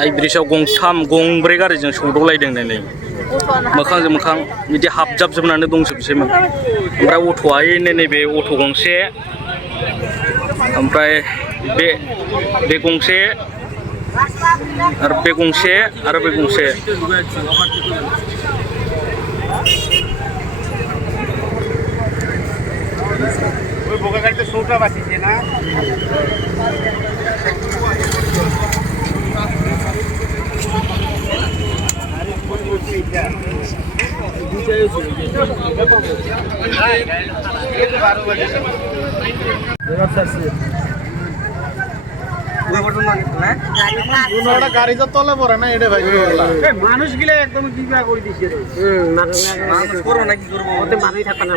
Ai brisau gongtham gongbrei garijों सौदावलायदों नै मोखांजों मोखां बिदि हाबजाबजोबनानै दंजोबसैमोन ओमफ्राय अट'आ नैबे अट' गंसे ओमफ्राय बे गंसे आरो बे गंसे आरो बे गंसे ওই বোকা গাড়িতে সৌটা বাঁচিছে না গাড়ি তো তলে পড়ে না এটা ভাই মানুষ গিলে একদম বিবাহ করে দিচ্ছে মানুষ করবো না কি করবো ওতে মানুষ থাকবে না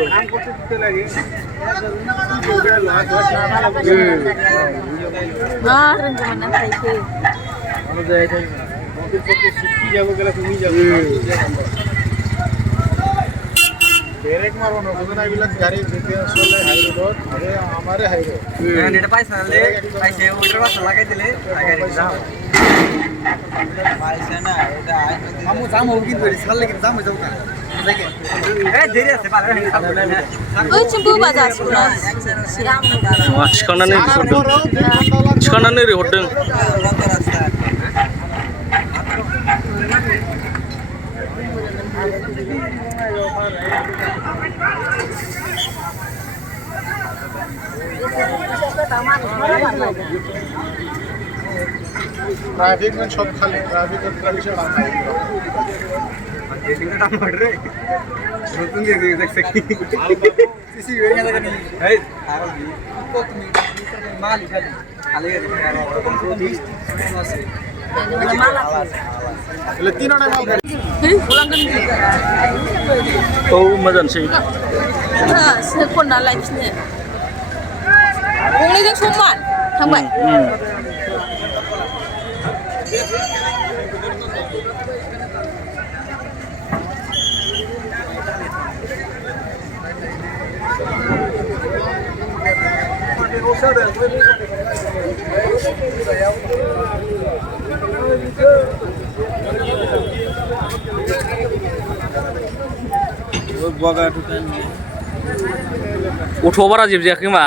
ব্রেক মারো না বুঝো না এগুলা গাড়ি যেতে আসলে হাই রোড আরে আমারে হাই রোড এটা পয়সা লে পয়সা ওইটার বাসা লাগাই দিলে লাগাই দাও পয়সা না এটা আমু জাম হোক কিন্তু সালে কিন্তু জাম যাও না দেখে এ ধীরে আছে পারে ওই চিম্বু বাজার শুনো थिखानानै ओरै हरदों ट्रैफिक में सब खाली ट्रैफिक और ट्रैफिक बांधा देखिए ना मर रे नतून देख सकती किसी वेगा लगा नहीं है को तुम माल खाली खाली ले तीनों ने माल औ मोजांसै खनना लायफिनो गंनैजों समान थांबाय अट'आ बारा जेबो जायाखै मा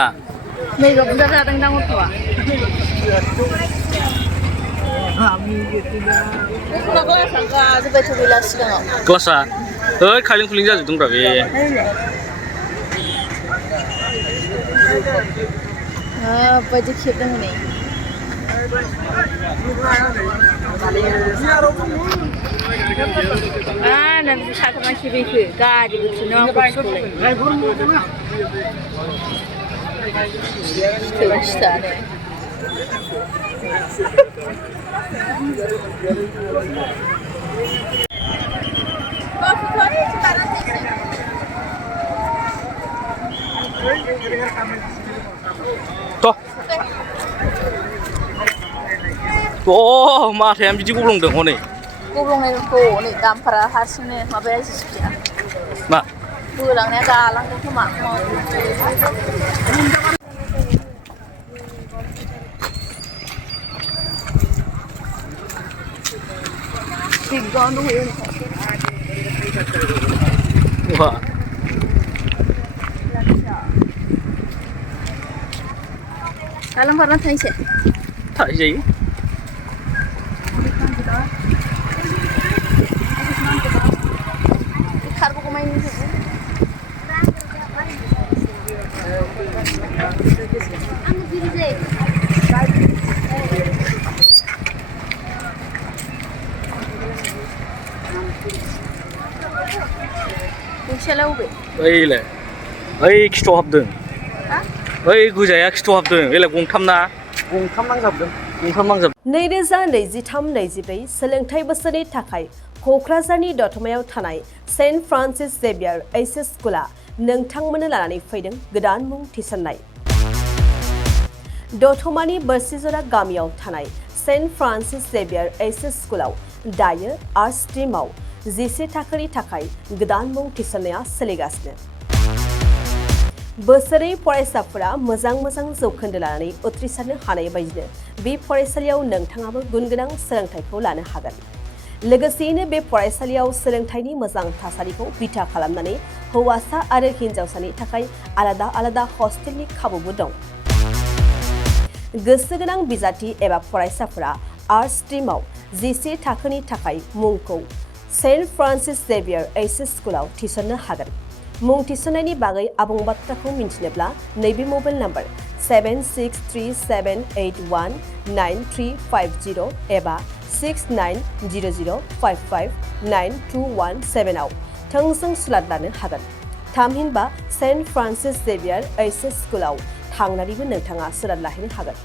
नैबे बुरजा जादों दां अट'आ क्लासा ओइ खाइलें खुलिं जाजोबदोंब्रा बे बायदि खेबदों हनै नों साथामा खेबैखो गारिबो थुनो सिथानो माथायानो बिदि गब्लंदों हनै गब्लंनायखौ नै दामफोरा हारसिंनो माबाया जिसिया मा बोलांनाया गालांदों खोमा थिगानो दंहैयो गालांफोरना थांसै थाहैजायो खारग'गौ मानि गंसेयालाय अबे ओइलाय ओइ खिथाव हाबदों ओइ गोजाया खिथाव हाबदों बेलाय गंथाम नांजाबदों 2023-24 सोलोंथाइ बोसोरनि थाखाय क'क्राझारनि दतमायाव थानाय सेन्ट फ्रान्सिस जेभियार एचएस स्कुला नोंथांमोननो लानानै फैदों गोदान मुं थिसननाय दतमानि बोरसिजरा गामियाव थानाय सेन्ट फ्रान्सिस जेभियार एचएस स्कुलाव दायो आर्ट्स स्ट्रीमाव 11 थाखोनि थाखाय गोदान मुं थिसननाया सोलिगासिनो बोसोरै फरायसाफोरा मोजां जौखोन्दो लानानै उथ्रिसारनो हानाय बायदिनो बे फरायसालियाव नोंथाङाबो गुनगोनां सोलोंथाइखौ लानो हागोन। लोगोसेयैनो बे फरायसालियाव सोलोंथाइनि मोजां थासारिखौ बिथा खालामनानै हौवासा आरो हिन्जावसानि थाखाय आलादा हस्टेलनि खाबुबो दं। गोसो गोनां बिजाथि एबा फरायसाफोरा आर्ट्स स्ट्रिमाव जिसे थाखोनि थाखाय मुंखौ सेन्ट फ्रान्सिस जेभियार एचएस स्कुलाव थिसननो हागोन। मुं थिसननायनि बागै आबुं बाथ्राखौ मिन्थिनोब्ला नैबे मबाइल नाम्बार 7637819350 एबा 6900559217 आव थोंजों सुलाद लानो हागोन। थामहिनबा सेन्ट फ्रान्सिस जेभियार एचएस स्कुलाव थांनानैबो नोंथाङा सुलाद लाहैनो हागोन।